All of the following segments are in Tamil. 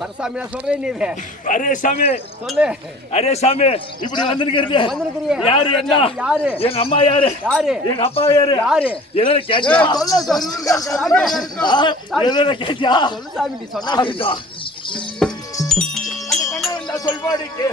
பரசாமி சொல்றேன் நீ அரே சாமி சொல்லு. அரே சாமி இப்படி வந்திருக்கிறது யாரு? என்ன யாரு? எங்க அம்மா யாரு? யாரு? எங்க அப்பா யாரு? யாரு? எதன கேட்டியா? எதன கேட்டியா? சொல்லு சாமி, நீ சொன்னா அந்த கண்ணன் சொல்பாடிக்கு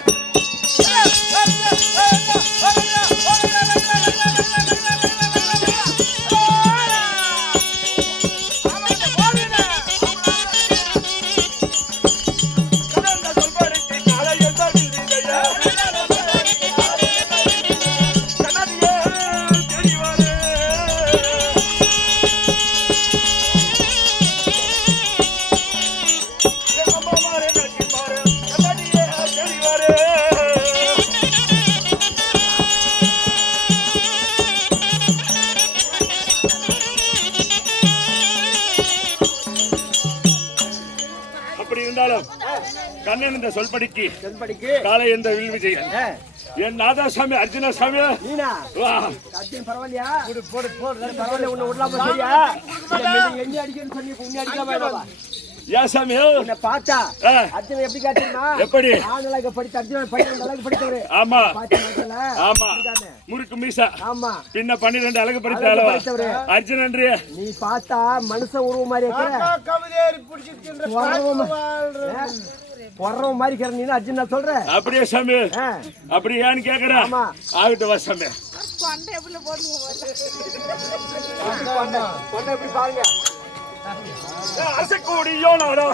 கண்ணன் இந்த சொல்படிக்கு காலை என்ற வில் விஜயன் என் நாதாசாமி அர்ஜுன சாமி பரவாயில்லையா? பரவாயில்ல, உன்னை விடலாமா? சரியா? எண்ணி அடிக்கணும்னு சொல்லி உன்னை அடிக்கலாமா? ஏன் சாமி உன்னை பார்த்தா அர்ஜுன எப்படி காட்டுமா? எப்படி ஆனலாக படித்த அர்ஜுனன் அளவுக்கு படித்தவரு. ஆமா ஆமா, முறுக்கு மீசா. ஆமா, பின்ன 12 அழகு படித்தவரு அர்ஜுனன். நீ பார்த்தா மனுஷன் உருவ மாதிரி பொறவ மாதிரி நீ அர்ஜுன் நான் சொல்றேன். அப்படியே சாமி, அப்படி ஏன்னு கேக்குறேன். ஆகிட்டு வா சாமி. எப்படி பாருங்க அரசக்கூடியோ நாடோ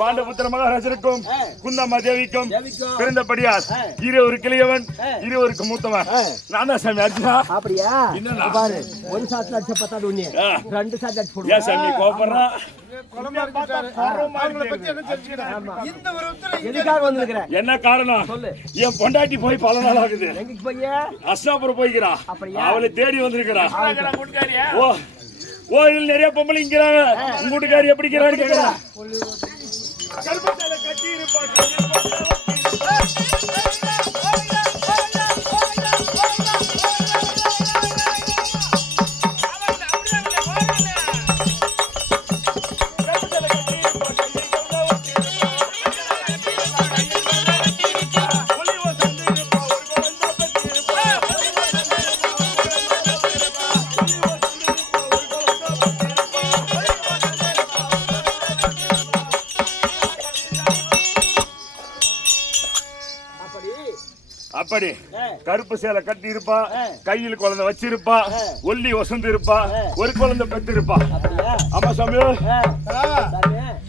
பாண்டபுத்திர மகாராஜருக்கும் குந்தம்மா தேவிக்கும் பிறந்தபடியார் இருவரு கிளியவன் இருவருக்கு மூத்தவன் நான் தான் சாமி அர்ஜுனா. அப்படியா? பாரு, ஒரு சாத்துல அடிச்ச பத்தாது உன்னை 2 சாத்து அடிச்சு போடு. ஏன் சாமி கோபறா? என்ன காரணம்? என் பொண்டாட்டி போய் பல நாள் ஆகுது. அஸ்னாபுரம் போய்க்கிறா, அவளை தேடி வந்திருக்கிறா. கோயில் நிறைய பொம்பளை இங்கிறாங்க. உங்க வீட்டுக்காரி எப்படி இருக்கிறான்னு கேக்குறா. கட்டி இருப்பா அப்படி கருப்பு சேலை கட்டி இருப்பா, கையில் குழந்தை வச்சிருப்பா, ஒல்லி வசந்து இருப்பா, ஒரு குழந்தை பெற்று இருப்பா. ஆமா சாமி,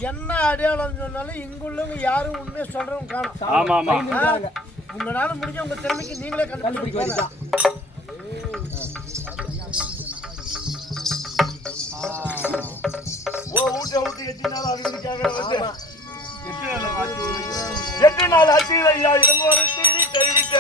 என்ன அடையாளம் சொன்னாலும் இங்குள்ளவங்க யாரும் உண்மையை சொல்றவங்க காணும். ஆமா ஆமா, உங்களால முடிஞ்ச உங்க திறமைக்கு நீங்களே கண்டுபிடிக்க வேண்டியதான். ஊட்டி எத்தனை நாள் ஆகுதுன்னு கேட்கற வந்து 8 நாள் ஆச்சு ஐயா. ஒரு டிவி தெரிவித்த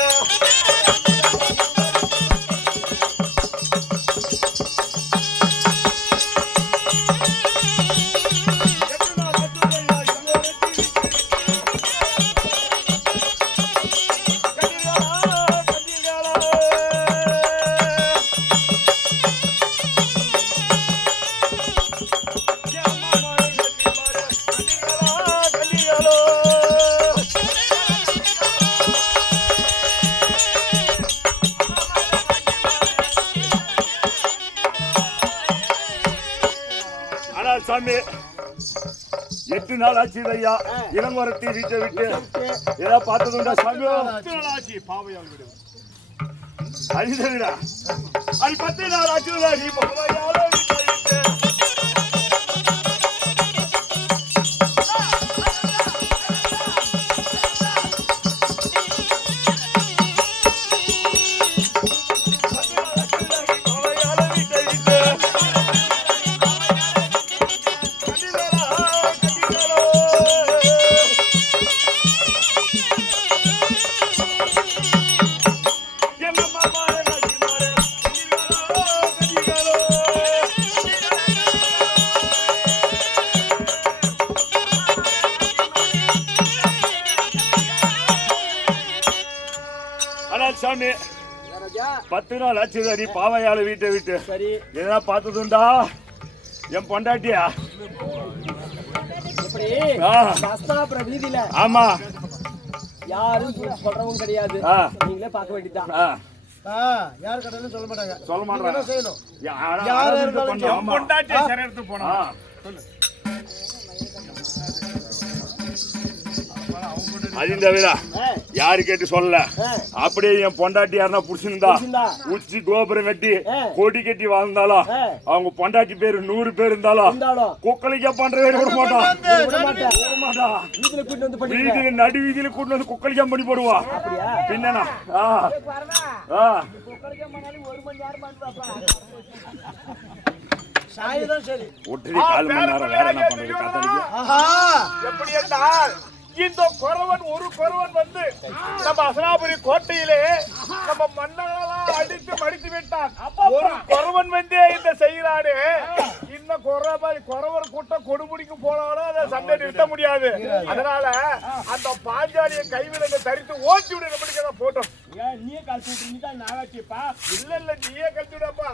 சாமி 8 நாள் ஆச்சு ஐயா. இளங்கோரத்தை வீட்டை விட்டு ஏதாவது பார்த்ததுண்டா சாமி? 10 நாள் ஆச்சு. பாவையால் விடு அது சரிடா. அது 10 நாள் ஆச்சு. நீ சாமி ராஜா 10 நாள் ஆச்சு நீ பாவையால வீட்டை விட்டு. சரி எதனா பார்த்ததுண்டா என் பொண்டாட்டியா? இப்படி ஆ. அஸ்தாபுர வீதியில ஆமா. யாரும் சொல்றவங்க கிடையாது, ஆ. நீங்களே பார்க்க வேண்டியதுதான். யார் கட்டணும் சொல்ல மாட்டாங்க. சொல்ல மாட்டாங்க. என்ன செய்யணும்? யாரும் இருந்தாலும் என் பொண்டாட்டியை சரி எடுத்து போனா அது தவிர யாரு கேட்டு சொல்லல. அப்படியே என் பொண்டாட்டி யாருன்னா புடிச்சிருந்தா உச்சி கோபுரம் கட்டி கொடி கட்டி வாழ்ந்தாலும் அவங்க பொண்டாட்டி பேரு 100 பேர் இருந்தாலும் குக்களிக்க பண்ற பேர் விட மாட்டான். வீதியில நடு வீதியில கூட்டு வந்து குக்களிக்கம் பண்ணி போடுவா. பின்னா ஒட்டுறி 4 மணி நேரம் வேற என்ன பண்றது காத்தாடிக்கு. எப்படி என்றால் இந்த குறவன் ஒரு குறவன் வந்து நம்ம அசனாபுரி கோட்டையிலே நம்ம மன்னர்களெல்லாம் அடித்து மடித்து விட்டான். ஒரு குறவன் வந்து இந்த செய்யறாரு. இன்னும் குறவர் கூட்டம் கொடுமுடிக்கு போனாலும் அதை சண்டை நிறுத்த முடியாது. அதனால அந்த பாஞ்சாலியை கைவிலங்க தரித்து ஓட்டி விட நம்மளுக்கு போட்டோம். நீயே கழிச்சு விட்டுருந்தா நான் வச்சுப்பா. இல்ல நீயே கழிச்சுடப்பா.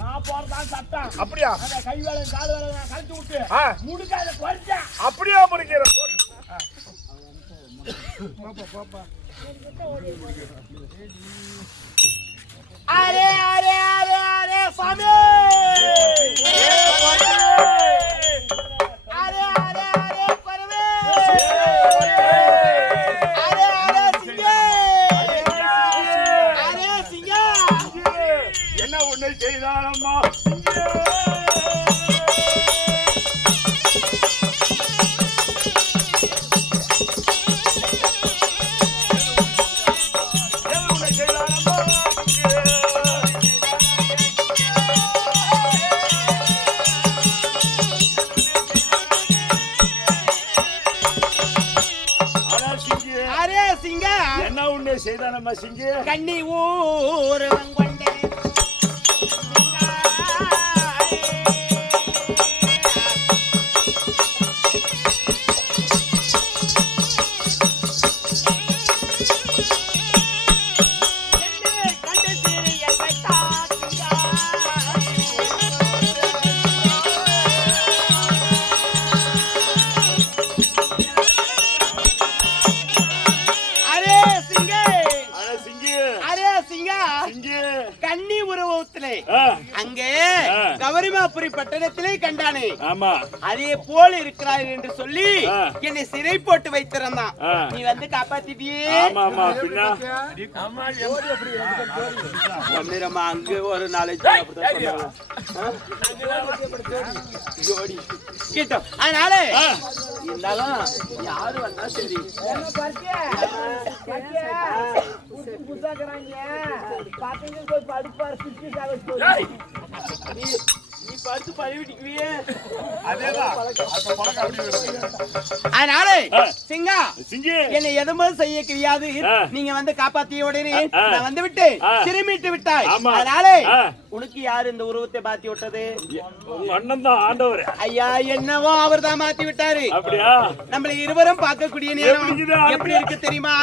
நான் போறதான் சட்டம். அப்படியா? கை வேலை கால் வேலை நான் கழிச்சு விட்டு முடுக்காத குறைச்சேன். அப்படியா முடிக்கிற அரே அரே அரே அரே சாமி அரே அரே அரே பரவே அரே அரே சிங்க அரே சிங்க என்ன ஒண்ணு செய்தானம்மா செய்தானம்மா சிங்கி கண்ணி ஊர் கொண்டே கன்னி உருவத்திலே அங்கே கவரிமாபுரி பட்டணத்திலே கண்டானே. ஆமா. அதே போல் இருக்கிறாய் என்று சொல்லி என்னை சிறை போட்டு வைத்திருந்தான். நீ வந்து காப்பாத்திட்டியே. ஆமா ஆமா. பின்னா வந்துரமா அங்க ஒரு நாளைக்கு ஜோடி கேட்டோம். அதனால இருந்தாலும் யாரு வந்தா சரி. நீ படுத்து பழவிட்டிக்குவியே. அதனால சிங்கா சிங்கி என்னை எதுவும் செய்ய கிடையாது. நீங்க வந்து காப்பாத்திய உடனே நான் வந்து விட்டு திரும்பிட்டு விட்டாய். அதனால உனக்கு யாரு இந்த உருவத்தை மாத்தி விட்டது? உங்க அண்ணன் தான் ஆண்டவர். ஐயா என்னவோ அவர் தான் மாத்தி விட்டாரு. அப்படியா? நம்மள இருவரும் பார்க்கக்கூடிய நேரம் எப்படி இருக்கு தெரியுமா?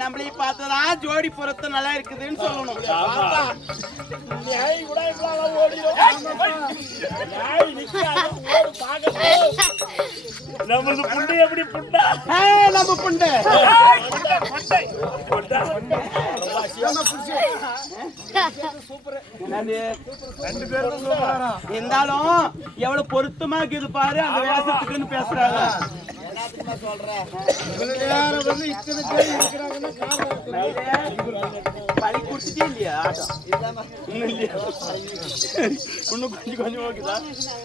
நம்மளை பார்த்ததான் ஜோடி பொருத்த நல்லா இருக்குதுன்னு சொல்லணும். நம்மளது புண்டை எப்படி புண்டா நம்ம புண்டை இருந்தாலும் எவ்வளவு பொருத்தமா இருக்குது பாரு அந்த வேஷத்துக்குன்னு பேசுறாங்க. பழி குடிச்சிட்டே இல்லையா?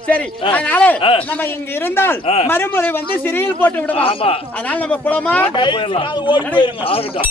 சரி, அதனால நம்ம இங்க இருந்தால் மறுமுறை வந்து சிறையில் போட்டு விடுவோம். அதனால நம்ம போலாமா? போயிடலாம்.